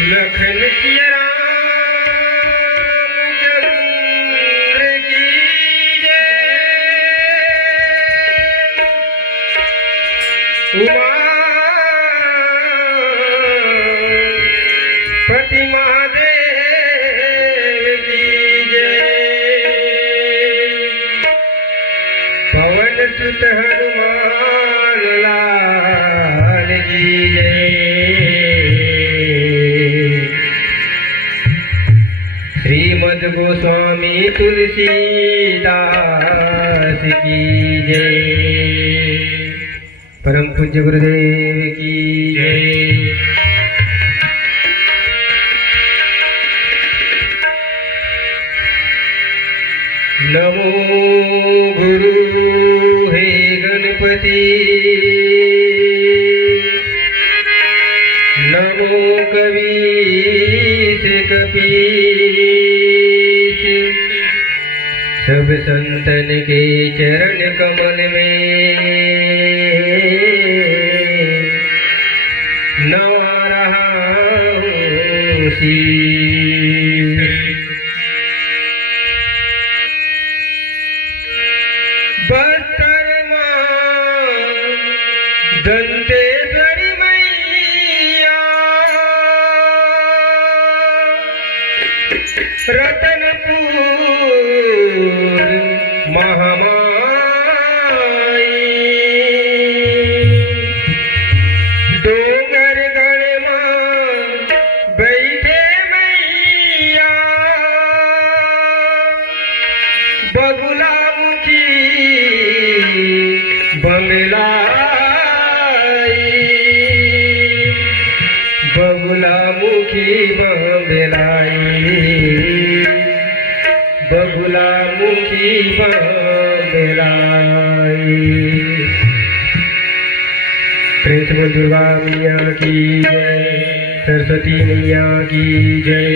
लखन की रामचंद्र की जय। उमा पति महादेव की जय। पवन सुत हनुमान लाल की जय। श्रीमद् गोस्वामी तुलसीदास की जय। परम पूज्य गुरुदेव की जय। नमो गुरु हे गणपति, नमो कबीर कपीस, सब संतन के चरण कमल में नवा रहा हूँ शीश। बस्तर माँ दंतेश्वरी मैया, रतनपुर महामाई, डोंगरगढ़ माँ बैठे मैया, बगुला मुखी बमलाई, बगुला मुखी बमलाई, बगुला मुखी बमलाई। प्रेम से दुर्गा मैया की जय, सरस्वती मैया की जय।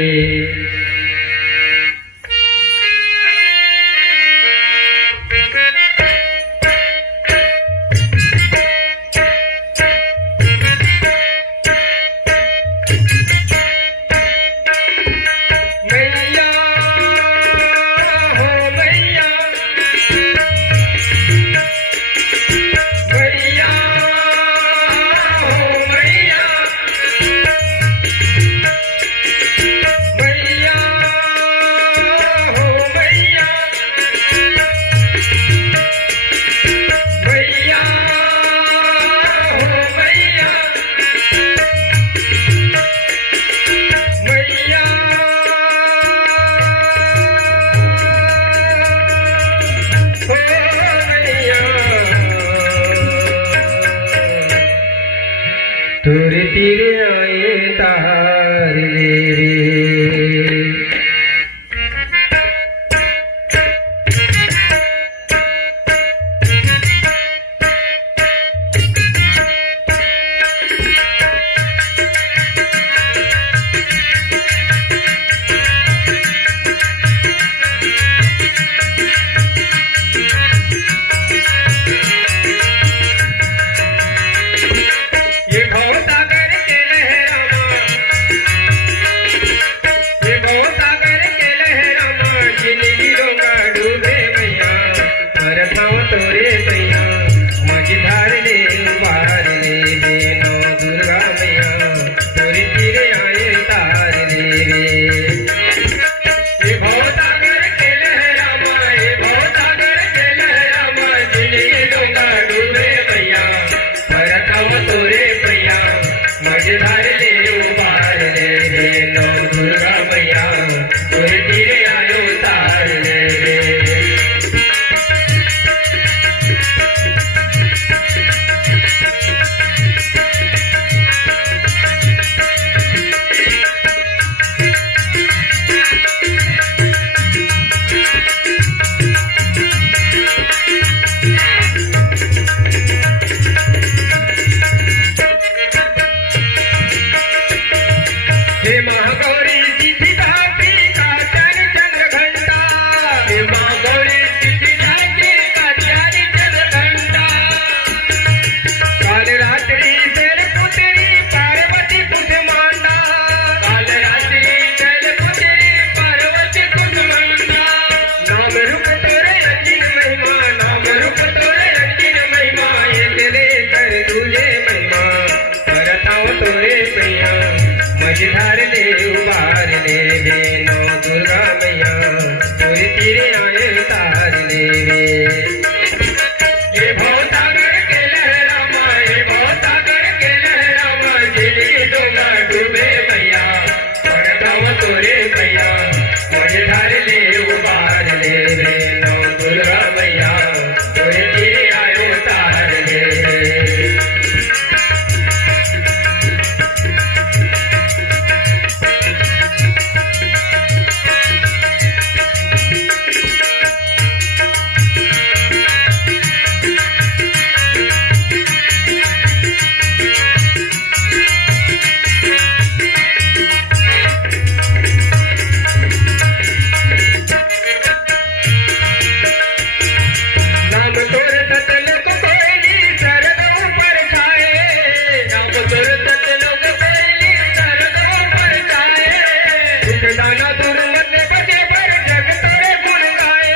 तोरे तीरे आए तार रे। मझधार ले उबार ले वे नौ दुर्गा मैया तोरे तीरे आए तार ले वे ये भवसागर के लहरा माए भवसागर के लहरा माए जिंदगी डूबा डूबे मैया पड़ताव तोरे मैया मझधार ले उबार ले वे नौ दुर्गा मैया तोरे तीरे आए तार ले दाना दूर मत बजे पर जग तोरे गुण गाए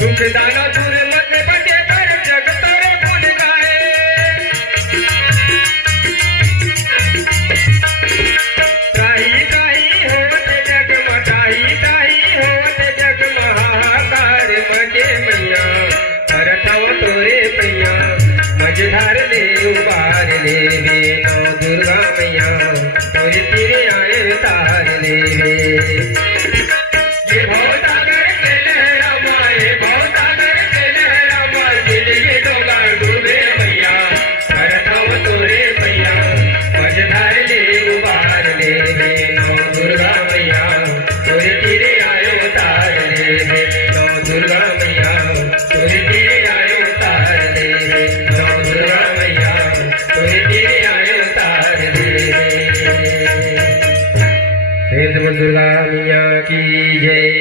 दुख दाना दूर मत बजे पर जग तोरे गुण गाए ताही ताही होवत जग ताही ताही होवत जग महाकार मजे मैया परथव तोरे पैया मझधार ले उबार ले वे नौ दुर्गा मैया तोरे तीरे आए तार ले वे ये भवसागर के लहरा माए भवसागर के लहरा माए जिंदगी डोगा डूबे मैया परथव तोरे मैया मझधार ले उबार ले वे नौ दुर्गा मैया तोरे तीरे आए तार ले वे नौ दुर्गा मैया तोरे तीरे आए तार ले वे नौ दुर्गा मैया तोरे तीरे आए तार ले वे दुर्गा मैया की जय।